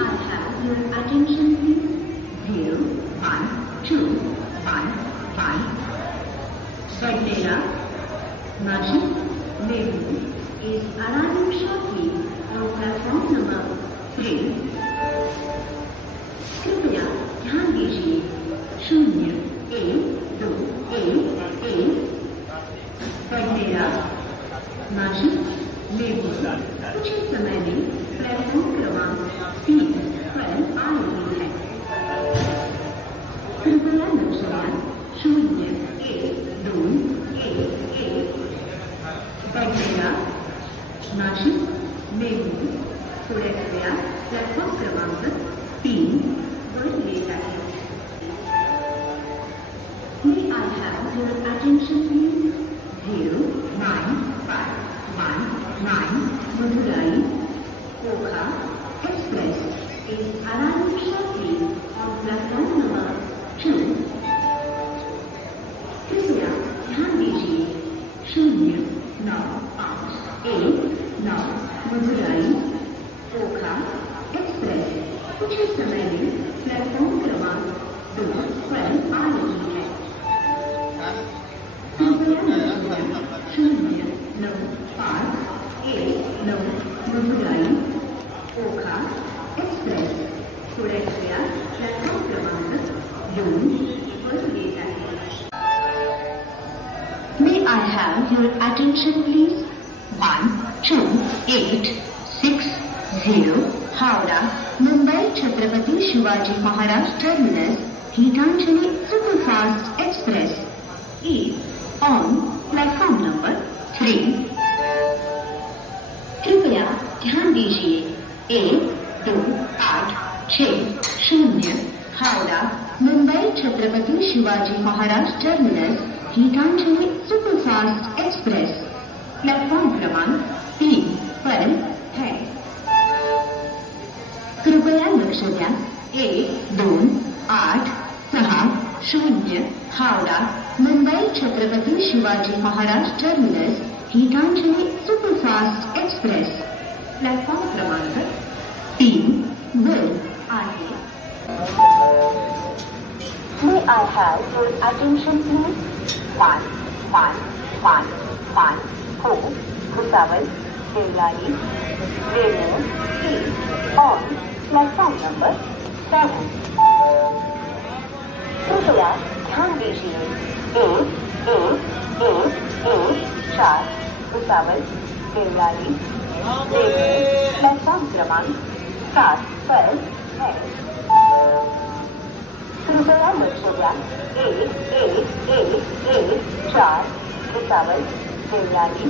I have your attention please? 01215. Bandera, Majid, Meru is arriving shortly on platform number 3. कृपया ध्यान दीजिए 01211 बंडेरा माजिद मेरू कुछ ही समय में प्लेटफॉर्म क्रमांक 3 पर आ रही है। कृपया नक्शा 01211 बंडेरा माजिद मेरू थोड़े कृपया प्लेटफॉर्म क्रमांक 3 पर ले जाए। May I have your attention please? 09519 Madurai Okha Express is arriving shortly on platform number 2. कृपया ध्यान दीजिए 09519 मदुराई ओखा एक्सप्रेस कुछ ही समय में प्लेटफॉर्म क्रमांक 2 पर आ रही है। कृपया 09519 मदुराई ओखा एक्सप्रेस थोड़ा कृपया प्लेटफॉर्म क्रमांक 2 पर ले जाए। May I have your attention please? 12860 Howrah Mumbai Chhatrapati Shivaji Maharaj Terminus Gitanjali Superfast Express is on platform number 3. कृपया ध्यान दीजिए 12860 Howrah Mumbai Chhatrapati Shivaji Maharaj terminus Gitanjali superfast express platform क्रमांक 3 पर है। कृपया लक्ष द्या 12860 Howrah Mumbai Chhatrapati Shivaji Maharaj terminus Gitanjali superfast express platform क्रमांक 3 वर आहे। May I have your attention please? 1114 Bhusawal Deolali Railway is on platform number 7. कृपया ध्यान दीजिए 1114 भुसावल देवलाली रेलवे प्लेटफॉर्म क्रमांक 7 पर है। कृपया लक्ष द्या 1114 भुसावल देवलाली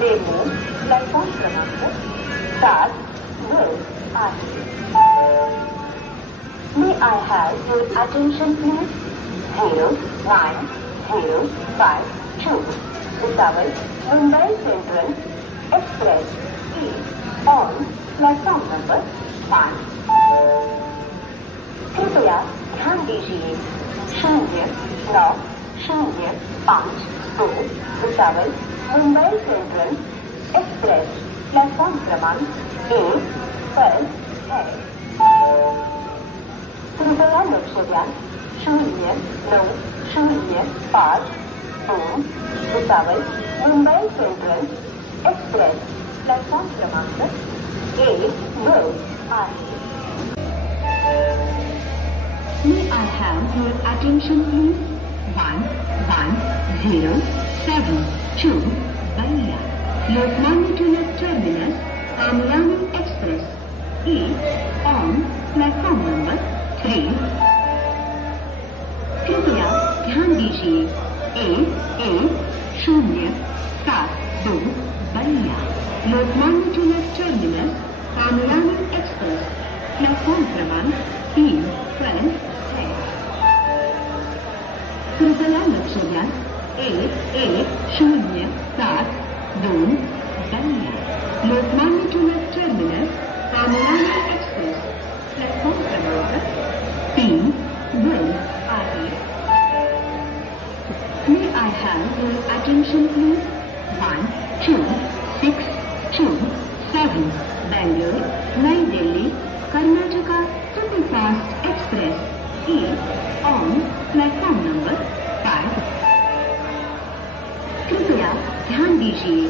रेल्वे प्लेटफॉर्म क्रमांक 7 वर आहे। May I have your attention please? 09052 Bhusawal Mumbai Central Express is on platform number 1. कृपया ध्यान दीजिए 09052 Bhusawal Mumbai central express platform क्रमांक 1 पर है। कृपया लक्ष द्या 09052 Bhusawal Mumbai central express platform क्रमांक 1 वर आहे। May I have your attention please? 1107 Banya Lokmanya Tilak Terminus Kamyani Express is on platform number 3. कृपया ध्यान दीजिए 1107 Ballia Lokmanya Tilak terminus Kamayani express platform क्रमांक 3 पर है। कृपया लक्ष द्या 1107 Ballia Lokmanya Tilak terminus Kamayani express platform क्रमांक 3 वर आहे। May I have your attention please? 12627 Bangalore, New Delhi Karnataka Superfast Express is on platform number 5. कृपया ध्यान दीजिए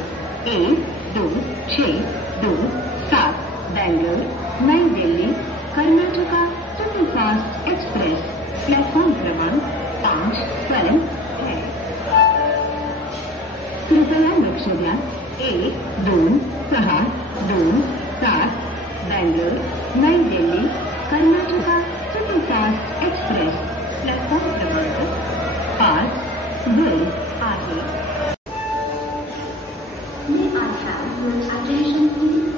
1-2-6-2-7 बेंगलोर नई Delhi Karnataka superfast express platform क्रमांक 5 पर है। कृपया लक्ष द्या 1-2-6-2-7 बेंगलोर नई Delhi Karnataka superfast express platform क्रमांक 5 वर आहे। May I have your attention please?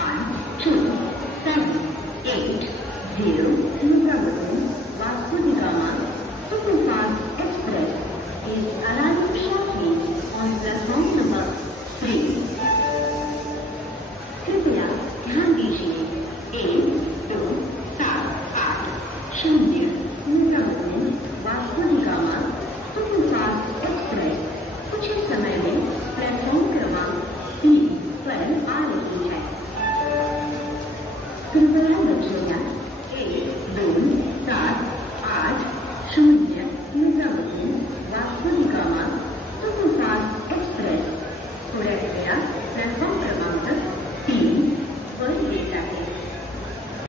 1-2-7-8-0 Nizamabad Vasco da Gama Superfast Express is arriving shortly on platform number 3. कृपया ध्यान दीजिए 1-2-7-8-0 Nizamabad Vasco da Gama Superfast Express कुछ ही समय में प्लेटफॉर्म क्रमांक 3 पर आ रही है। कृपया लक्ष्य 1-2